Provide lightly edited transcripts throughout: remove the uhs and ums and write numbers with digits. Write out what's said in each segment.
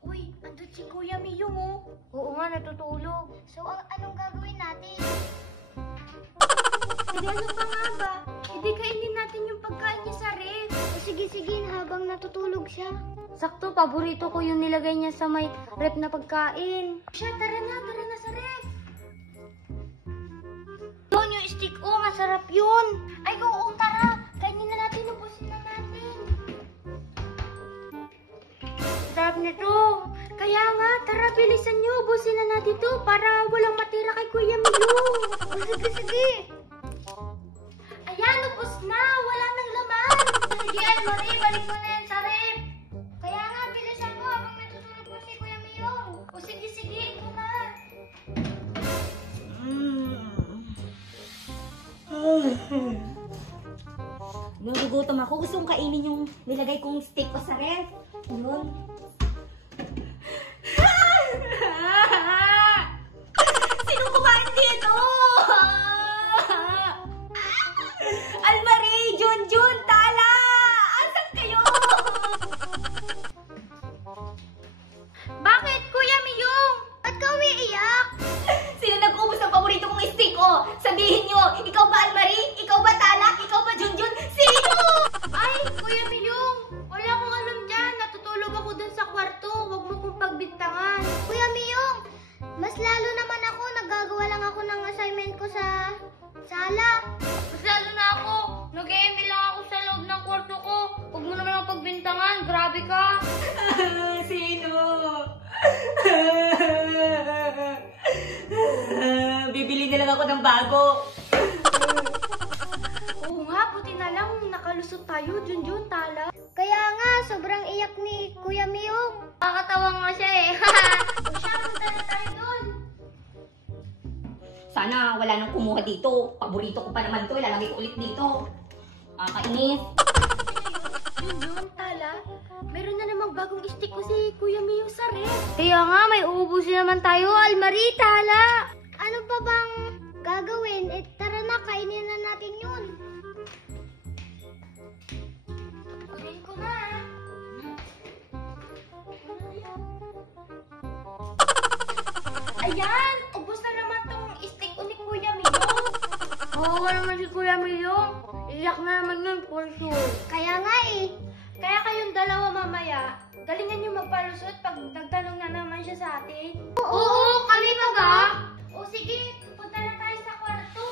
Uy, andun si Kuya Miyong oh. Oo nga, natutulog. So, anong gagawin natin? Hindi, ano pa nga ba? Hindi kainin natin yung pagkain niya sa ref. Sige, habang natutulog siya. Sakto, paborito ko yung nilagay niya sa may ref na pagkain. Siya, tara na sa ref. Yun, yung stick, oh, masarap yun. Ay, oo, tara. Kainin na natin, ubusin na natin. Sarap nito. Kaya nga, tara, bilisan niyo. Ubusin na natin to para walang matira kay Kuya Miyong. Sige. Ayan, ubos na. Wala nang laman. Sige, Almarie, balik mo na yan sa ref. Kaya nga, bilisan mo habang natutulog mo si Kuya Miyong. O sige, ito na. Nagugutom ako. Gusto kong kainin yung nilagay kong steak ko sa ref. Yun. Sino kumain dito? Almarie, Junjun, Tala! Asan kayo? Bakit, Kuya Miyong? Ba't ka umiiyak? Sino nag-ubos ng paborito kong steak ko? Sabihin nyo, ikaw ba Almarie? Ikaw ba Tala? Ikaw ba Junjun? Sino? Ay, Kuya Miyong, wala akong alam dyan. Natutulog ako dun sa kwarto. Huwag mo kong pagbintangan. Kuya Miyong, mas lalo naman ako. Naggagawa lang ako ng assignment ko sa sala. Mas lalo na ako. Nag-e-email lang ako sa loob ng kwarto ko. Huwag mo naman ang pagbintangan. Grabe ka. Sino? Bibili na lang ako ng bago. Oo nga, buti na lang nakalusot tayo, Junjun, Tala. Kaya nga, sobrang iyak ni Kuya Miyong. Nakakatawa nga siya eh. O siya, punta na tayo dun. Sana wala nang kumuha dito. Paborito ko pa naman to. Ilalagay ko ulit dito. Kainis. Junjun, Tala, meron na namang bagong stick ko si Kuya Miyong sa ref. Kaya nga, may uubusin naman tayo, Almarie, Tala. Ano pa bang gagawin? Tara na, kainin na natin yun. Kunin ko na. Ayan! Ubus na naman tong stick ni Kuya Miyong. Oo naman si Kuya Miyong. Iyak na naman yun for sure. Kaya nga eh. Kaya kayong dalawa mamaya, galingan nyo magpalusot pag nagtanong na naman siya sa atin. Oo, kami pa ba? O sige, punta na tayo sa kwarto.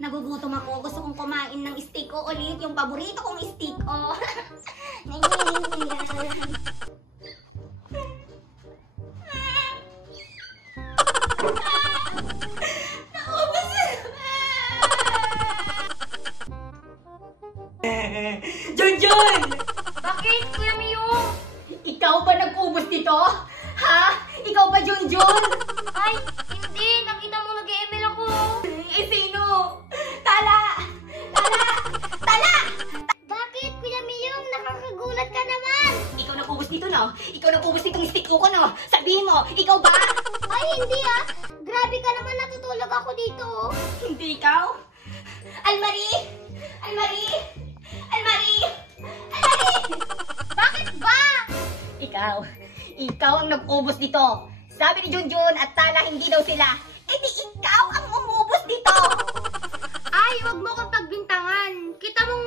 Nagugutom ako. Gusto kong kumain ng steak ko ulit. Yung paborito kong steak ko. Naubos na. Junjun! Bakit, Kuya Miyong? Ikaw ba nag-ubos dito? Ha? Ikaw ba, Junjun? Ay, hindi. Nakita mo nag-e-email ako. Sino? Tala! Bakit, Kuya Miyong? Nakakagulat ka naman. Ikaw nag-ubos dito, no? Ikaw nag-ubos ditong stick ko, no? Sabihin mo, ikaw ba? Ay, hindi ah. Grabe ka naman, natutulog ako dito. Hindi ikaw? Almarie! Bakit ba? Ikaw ang nag-ubos dito. Sabi ni Junjun at Tala hindi daw sila. Eh di ikaw ang umubos dito. Ay, wag mo akong pagbintangan. Kita mong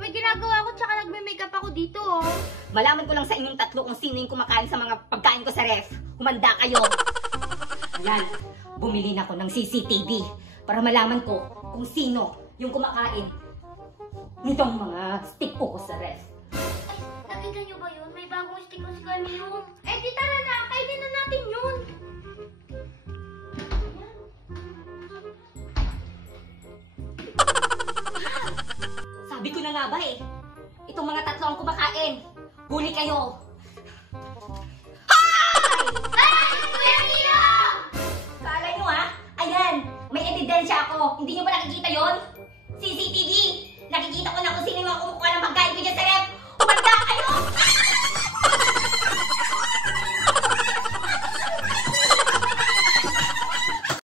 may ginagawa ko tsaka nagme-makeup ako dito, oh. Malaman ko lang sa inyong tatlo kung sino yung kumakain sa mga pagkain ko sa ref. Humanda kayo. Ayan, bumili na ako ng CCTV para malaman ko kung sino yung kumakain nitong mga stick ko sa ref. Ay, nakita niyo ba yun? May bagong stick ko si Kuya Miyong. Eh, di tara na. Kainin na natin yun. Sabi ko na nga ba eh. Itong mga tatlo ang kumakain. Huli kayo. Ay, Kuya Miyong! Kala nyo ha? Ayan, may ebidensya ako. Hindi nyo ba nakikita yon? CCTV! Nakikita ko na kung sino yung mga kumukuha ng pagkain ko dyan sa ref. Humanda kayo!